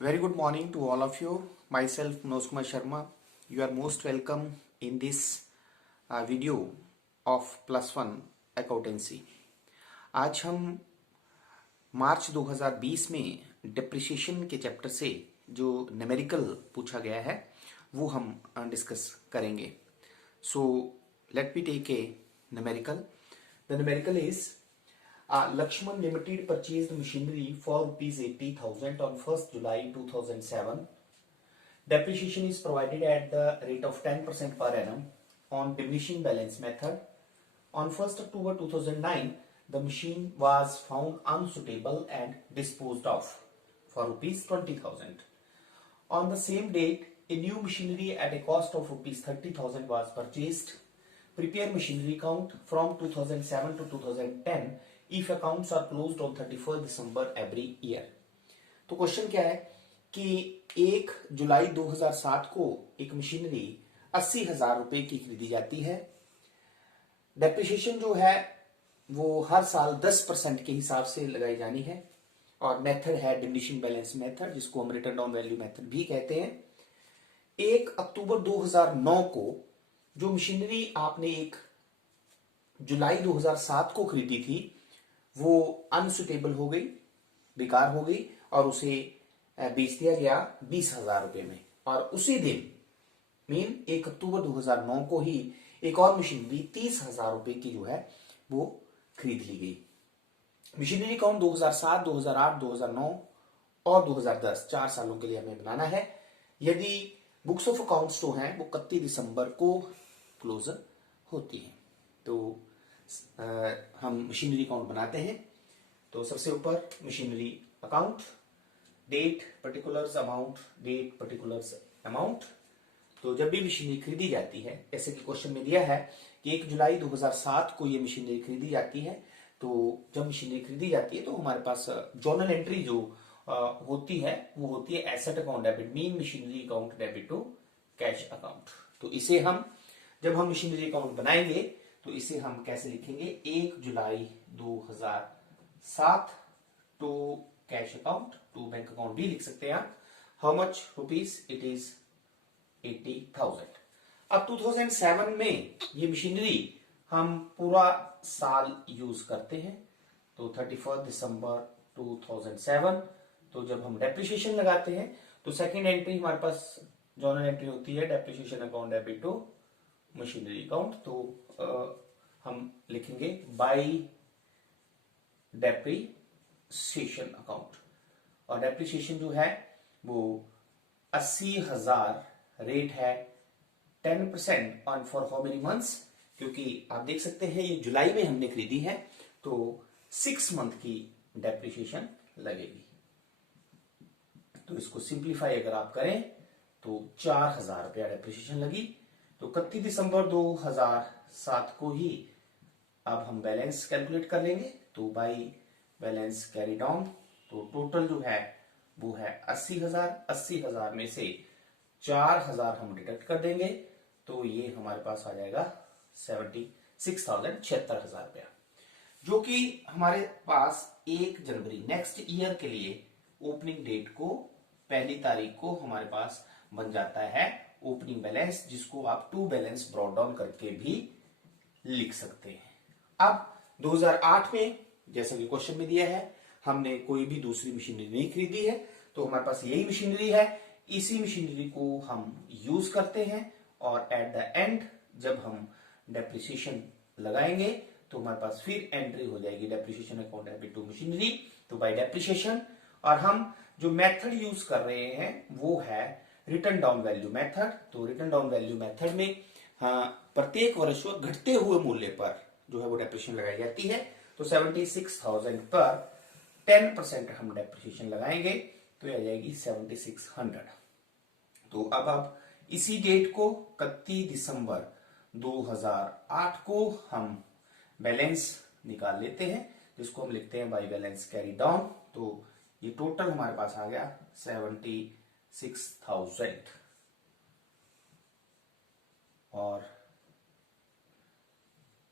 Very good morning to all of you. Myself Manoj Kumar Sharma. You are most welcome in this video of +1 accountancy. आज हम मार्च 2020 में depreciation के chapter से जो numerical पूछा गया है वो हम डिस्कस करेंगे. So let me take a numerical. The numerical is Lakshman Limited purchased machinery for rupees 80,000 on 1st July 2007. Depreciation is provided at the rate of 10% per annum on diminishing balance method. On 1st October 2009, the machine was found unsuitable and disposed of for rupees 20,000. On the same date, a new machinery at a cost of rupees 30,000 was purchased. Prepare machinery count from 2007 to 2010 if accounts are closed on 31st December every year. तो question क्या है कि 1 July 2007 को एक machinery 80,000 रुपए की खरीदी जाती है. डेप्रिसिएशन जो है वो हर साल 10% के हिसाब से लगाई जानी है और मेथड है डिमिनिशिंग बैलेंस मेथड, जिसको हम रिटर्न डाउन वैल्यू मेथड भी कहते हैं. 1 अक्टूबर 2009 को जो मशीनरी आपने 1 जुलाई 2007 को खरीदी थी वो अनसुटेबल हो गई, बेकार हो गई और उसे बेच दिया गया 20,000 रुपए में. और उसी दिन मीन 1 अक्टूबर 2009 को ही एक और मशीनरी 30,000 रुपए की जो है वो खरीद ली गई. मशीनरी काउंट 2007, 2008, 2009 और 2010 4 सालों के लिए हमें बनाना है. यदि बुक्स ऑफ अकाउंट्स जो हैं वो 31 दिसंबर को क्लोज होती हैं. तो हम मशीनरी अकाउंट बनाते हैं. तो सबसे ऊपर machinery account, date particulars amount, date particulars amount. तो जब भी मशीनरी खरीदी जाती है, जैसे कि क्वेश्चन में दिया है कि 1 जुलाई 2007 को ये मशीनरी खरीदी जाती है, तो जब मशीनरी खरीदी जाती है तो हमारे पास जर्नल एंट्री जो होती है वो होती है asset account debit, mean machinery account debit to cash account. तो इसे हम जब हम मशीनरी अकाउंट बनाएंगे तो इसे हम कैसे लिखेंगे? 1 July 2007 to cash account, to bank account भी लिख सकते हैं आप. How much rupees? It is 80,000. अब 2007 में ये मशीनरी हम पूरा साल यूज करते हैं. तो 31 दिसंबर 2007. तो जब हम डेप्रिसिएशन लगाते हैं तो सेकेंड एंट्री हमारे पास जर्नल एंट्री होती है depreciation account debit to machinery account. तो हम लिखेंगे बाय डेप्रिसिएशन अकाउंट. और डेप्रिसिएशन जो है वो 80,000 रेट है 10% on for how many months, क्योंकि आप देख सकते हैं ये जुलाई में हमने खरीदी है तो 6 मंथ की डेप्रिसिएशन लगेगी. तो इसको सिंप्लीफाई अगर आप करें तो 4,000 रुपया डेप्रिसिएशन लगी. तो 31 दिसंबर 2007 को ही अब हम बैलेंस कैलकुलेट कर लेंगे. तो बाई बैलेंस कैरी डाउन. तो टोटल जो है वो है 80,000. 80,000 में से 4,000 हम डिडक्ट कर देंगे तो ये हमारे पास आ जाएगा 76,000 रुपया, जो कि हमारे पास 1 जनवरी नेक्स्ट ईयर के लिए ओपनिंग डेट को 1 तारीख को हमारे पास बन जाता है ओपनिंग बैलेंस, जिसको आप टू बैलेंस ब्रॉट डाउन करके भी लिख सकते हैं. अब 2008 में जैसा कि क्वेश्चन में दिया है हमने कोई भी दूसरी मशीनरी नहीं खरीदी है, तो हमारे पास यही मशीनरी है. इसी मशीनरी को हम यूज करते हैं और एट द एंड जब हम डेप्रिसिएशन लगाएंगे तो हमारे पास फिर एंट्री हो जाएगी depreciation account debit to machinery. तो बाय डेप्रिसिएशन. और हम जो मेथड यूज कर रहे हैं वो है रिटर्न डाउन वैल्यू मेथड. तो रिटर्न डाउन वैल्यू मेथड में प्रत्येक वर्ष घटते हुए मूल्य पर जो है वो डेप्रिसिएशन लगाई जाती है. तो 76,000 पर 10% हम डेप्रिसिएशन लगाएंगे तो यह आ जाएगी 7600. तो अब आप इसी डेट को 31 दिसंबर 2008 को हम बैलेंस निकाल लेते हैं, जिसको हम लिखते हैं बाय बैलेंस कैरी डाउन. तो ये टोटल हमारे पास आ गया 76,000 और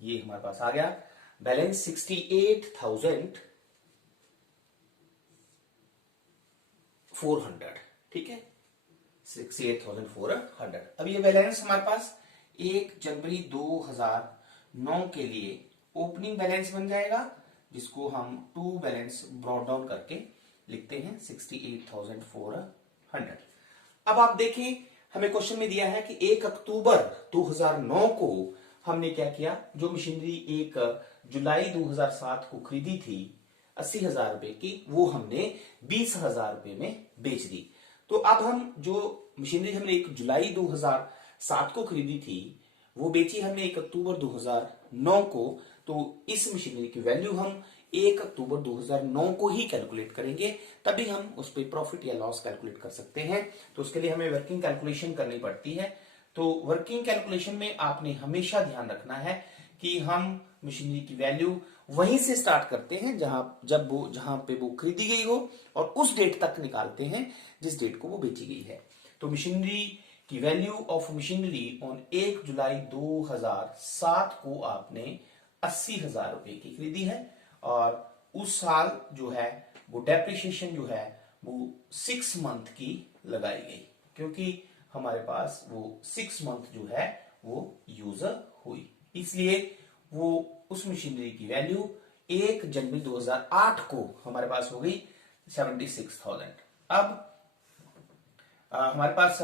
ये हमारे पास आ गया बैलेंस 68,000 400, ठीक है, 68,400। अब ये बैलेंस हमारे पास 1 जनवरी 2009 के लिए ओपनिंग बैलेंस बन जाएगा, जिसको हम टू बैलेंस ब्रॉट डाउन करके लिखते हैं 68,400। अब आप देखें, हमें क्वेश्चन में दिया है कि 1 अक्टूबर 2009 को हमने क्या किया, जो मशीनरी 1 जुलाई 2007 को खरीदी थी 80,000 रुपए की, वो हमने 20,000 रुपए में बेच दी। तो अब हम जो मशीनरी हमने 1 जुलाई 2007 को खरीदी थी वो बेची हमने 1 अक्टूबर 2009 को, तो इस मशीनरी की वैल्यू हम 1 अक्टूबर 2009 को ही कैलकुलेट करेंगे, तभी हम उस पर प्रॉफिट या लॉस कैलकुलेट कर सकते हैं। तो उसके लिए हमें वर्किंग कैलकुलेशन करनी पड़ती है। तो वर्किंग कैलकुलेशन में आपने हमेशा ध्यान रखना है कि हम मशीनरी की वैल्यू वहीं से स्टार्ट करते हैं जहां पे वो खरीदी गई हो, और उस डेट तक निकालते हैं जिस डेट को वो बेची गई है। तो मशीनरी की value of machinery on 1 July 2007 को आपने 80,000 रुपए की खरीदी है, और उस साल जो है वो डेप्रिसिएशन जो है वो 6 मंथ की लगाई गई, क्योंकि हमारे पास वो 6 मंथ जो है वो यूज हुई, इसलिए वो उस मशीनरी की वैल्यू 1 जनवरी 2008 को हमारे पास हो गई 76,000। अब हमारे पास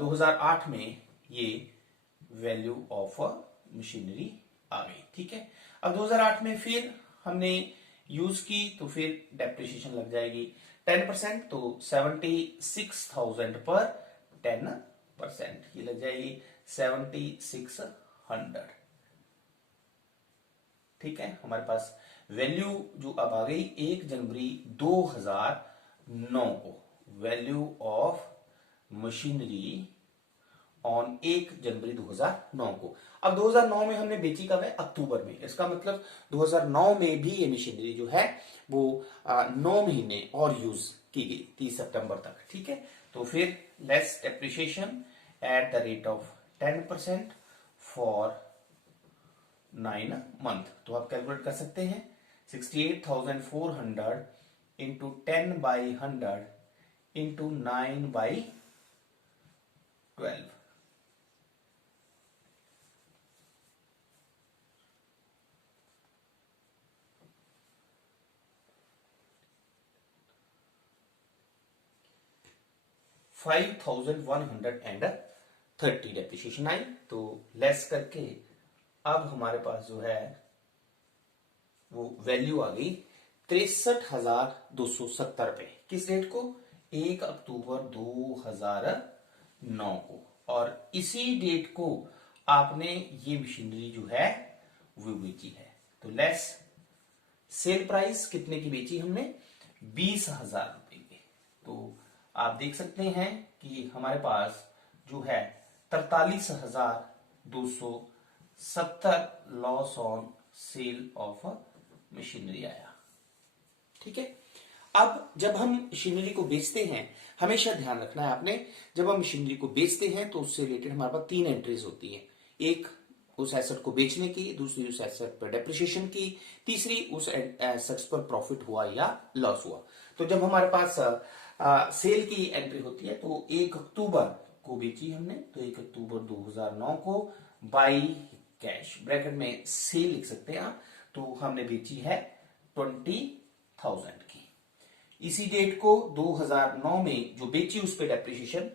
2008 में ये वैल्यू ऑफ मशीनरी आ गई, ठीक है। अब 2008 में फिर हमने यूज की तो फिर डेप्रिसिएशन लग जाएगी 10%, तो 76,000 पर 10% ये लग जाएगी 7600, ठीक है। हमारे पास वैल्यू जो अब आ गई 1 जनवरी 2009 को, वैल्यू ऑफ मशीनरी ऑन 1 जनवरी 2009 को। अब 2009 में हमने बेची कब है, अक्टूबर में, इसका मतलब 2009 में भी ये मशीनरी जो है वो 9 महीने और यूज की गई 30 सितंबर तक, ठीक है। तो फिर less depreciation at the rate of 10% for 9 month. तो आप कैलकुलेट कर सकते हैं 68,400 इंटू 10/100 इंटू 9/12, 5,130 डेप्रिसिएशन आई। तो लेस करके अब हमारे पास जो है वो वैल्यू आ गई 63,270 रुपए, किस डेट को, 1 अक्टूबर 2009 को, और इसी डेट को आपने ये मशीनरी जो है वो बेची है। तो लेस सेल प्राइस कितने की बेची हमने, 20,000 रुपए की। तो आप देख सकते हैं कि हमारे पास जो है 43,270 loss on sale of machinery आया, ठीक है। अब जब हम मशीनरी को बेचते हैं, हमेशा ध्यान रखना है आपने, जब हम मशीनरी को बेचते हैं तो उससे रिलेटेड हमारे पास 3 एंट्रीज होती हैं, एक उस एसेट को बेचने की, दूसरी उस एसेट पर डेप्रिसिएशन की, तीसरी उस एसेट्स पर प्रॉफिट हुआ या लॉस हुआ। तो जब हमारे पास सेल की एंट्री होती है तो 1 अक्टूबर को बेची हमने, तो 1 अक्टूबर 2009 को बाई कैश, ब्रैकेट में सेल लिख सकते हैं आप, तो हमने बेची है 20,000 की। इसी डेट को 2009 में जो बेची उस पे डेप्रिसिएशन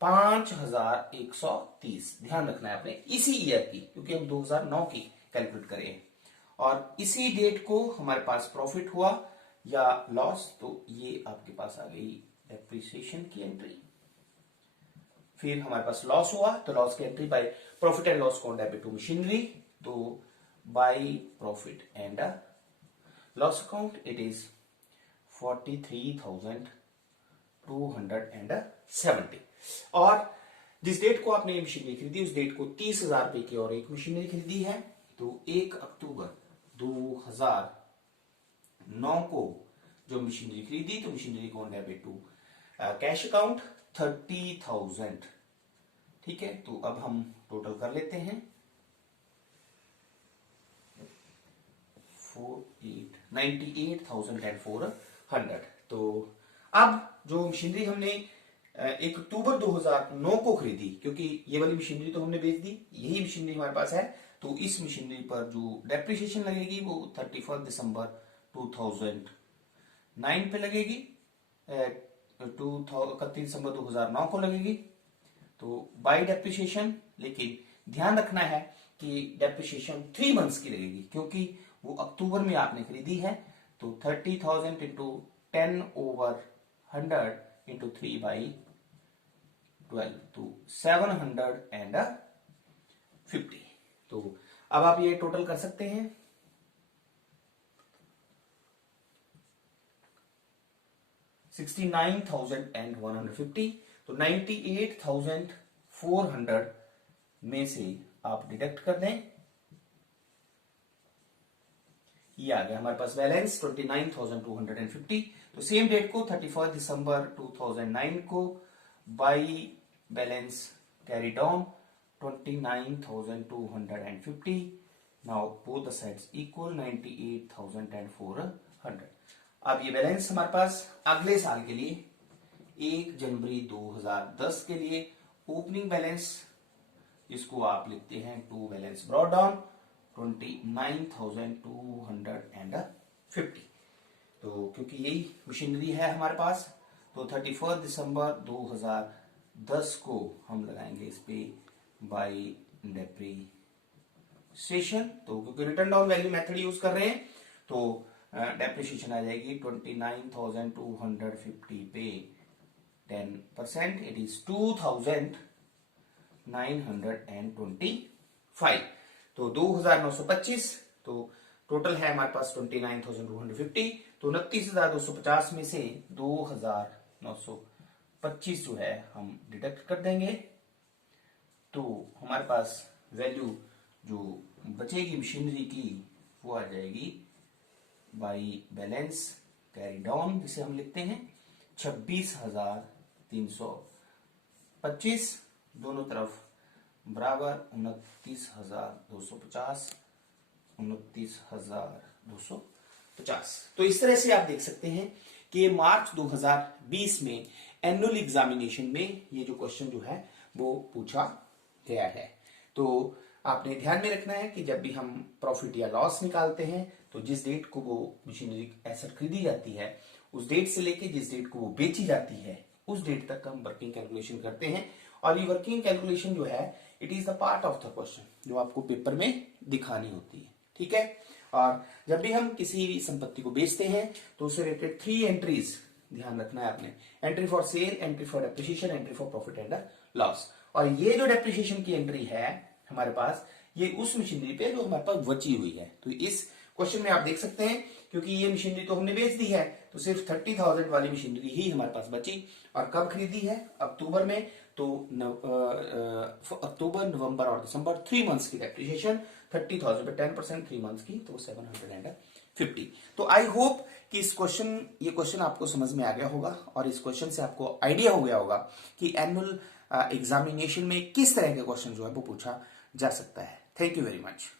5,130, ध्यान रखना है आपने इसी ईयर की, क्योंकि हम 2009 की कैलकुलेट करें, और इसी डेट को हमारे पास प्रॉफिट हुआ या लॉस, तो ये आपके पास आ गई डेप्रिसिएशन की एंट्री। फिर हमारे पास लॉस हुआ तो लॉस की entry by profit and loss account debit to machinery, तो by profit and loss account it is 43,270। और जिस डेट को आपने ये मशीनरी खरीदी उस डेट को 30,000 रुपए की और एक मशीनरी खरीदी है, तो 1 अक्टूबर 2009 को जो मशीनरी खरीदी तो मशीनरी को डेबिट टू कैश अकाउंट 30,000, ठीक है। तो अब हम टोटल कर लेते हैं 98,400, तो अब जो मशीनरी हमने 1 अक्टूबर 2009 को खरीदी, क्योंकि ये वाली मशीनरी तो हमने बेच दी, यही मशीनरी हमारे पास है, तो इस मशीनरी पर जो डेप्रिसिएशन लगेगी वो 31 दिसंबर 2009 पे लगेगी, 31 दिसंबर 2009 को लगेगी, तो बाई डेप्रिसिएशन। लेकिन ध्यान रखना है कि डेप्रिसिएशन 3 मंथ्स की लगेगी, क्योंकि वो अक्टूबर में आपने खरीदी है, तो 30,000 इंटू 10/100 इंटू 3/12 तो 750। तो अब आप ये टोटल कर सकते हैं, 69,150, तो 98,400 में से आप डिडक्ट कर दें, ये आ गया हमारे पास बैलेंस 29,250। तो सेम डेट को 31 दिसंबर 2009 को by balance carry down 29,250। Now both the sides equal 98,400। अब ये बैलेंस हमारे पास अगले साल के लिए 1 जनवरी 2010 के लिए ओपनिंग बैलेंस, जिसको आप लिखते हैं टू बैलेंस ब्रॉट डाउन 29,250। तो क्योंकि यही मशीनरी है हमारे पास, तो 31 दिसंबर 2010 को हम लगाएंगे इस पे बाई डेप्रिसिएशन। तो क्योंकि return down value method use कर रहे हैं, तो डेप्रिसिएशन आ जाएगी 29,250 पे 10%, इट इज 2,925। तो 2,925, तो टोटल है हमारे पास 29,250, तो 29,250 में से 2,925 जो है हम डिडक्ट कर देंगे, तो हमारे पास वैल्यू जो बचेगी मशीनरी की वो आ जाएगी बाई बैलेंस कैरी डाउन, जिसे हम लिखते हैं 26,325, दोनों तरफ बराबर 29,250, 29,250। तो इस तरह से आप देख सकते हैं कि मार्च 2020 में एनुअल एग्जामिनेशन में ये जो क्वेश्चन जो है वो पूछा गया है। तो आपने ध्यान में रखना है कि जब भी हम प्रॉफिट या लॉस निकालते हैं, तो जिस डेट को वो मशीनरी एसेट खरीदी जाती है, उस डेट से लेके जिस डेट को वो बेची जाती है, उस डेट तक हम वर्किंग कैलकुलेशन करते हैं। और ये वर्किंग कैलकुलेशन जो है, it is the part of the question जो आपको पेपर में दिखानी होती है, ठीक है। और जब भी हम किसी भी संपत्ति को बेचते हैं, तो उससे रिलेटेड 3 एंट्रीज ध्यान रखना है आपने, entry for sale, entry for depreciation, entry for profit and loss. और ये जो डेप्रिसिएशन की एंट्री है हमारे पास, ये उस मशीनरी पे जो हमारे पास बची हुई है। तो इस क्वेश्चन में आप देख सकते हैं, क्योंकि ये मशीनरी तो हमने बेच दी है, तो सिर्फ 30,000 वाली मशीनरी ही हमारे पास बची। और कब खरीदी है? अक्टूबर में। तो अक्टूबर, नवंबर और दिसंबर 3 मंथ्स की डेप्रिसिएशन, 30,000 पे 10%, 3 मंथ्स की, तो 750। तो आई होप कि ये क्वेश्चन आपको समझ में आ गया होगा, और इस क्वेश्चन से आपको आइडिया हो गया होगा कि एनुअल एग्जामिनेशन में किस तरह के क्वेश्चन जो है वो पूछा जा सकता है। Thank you very much.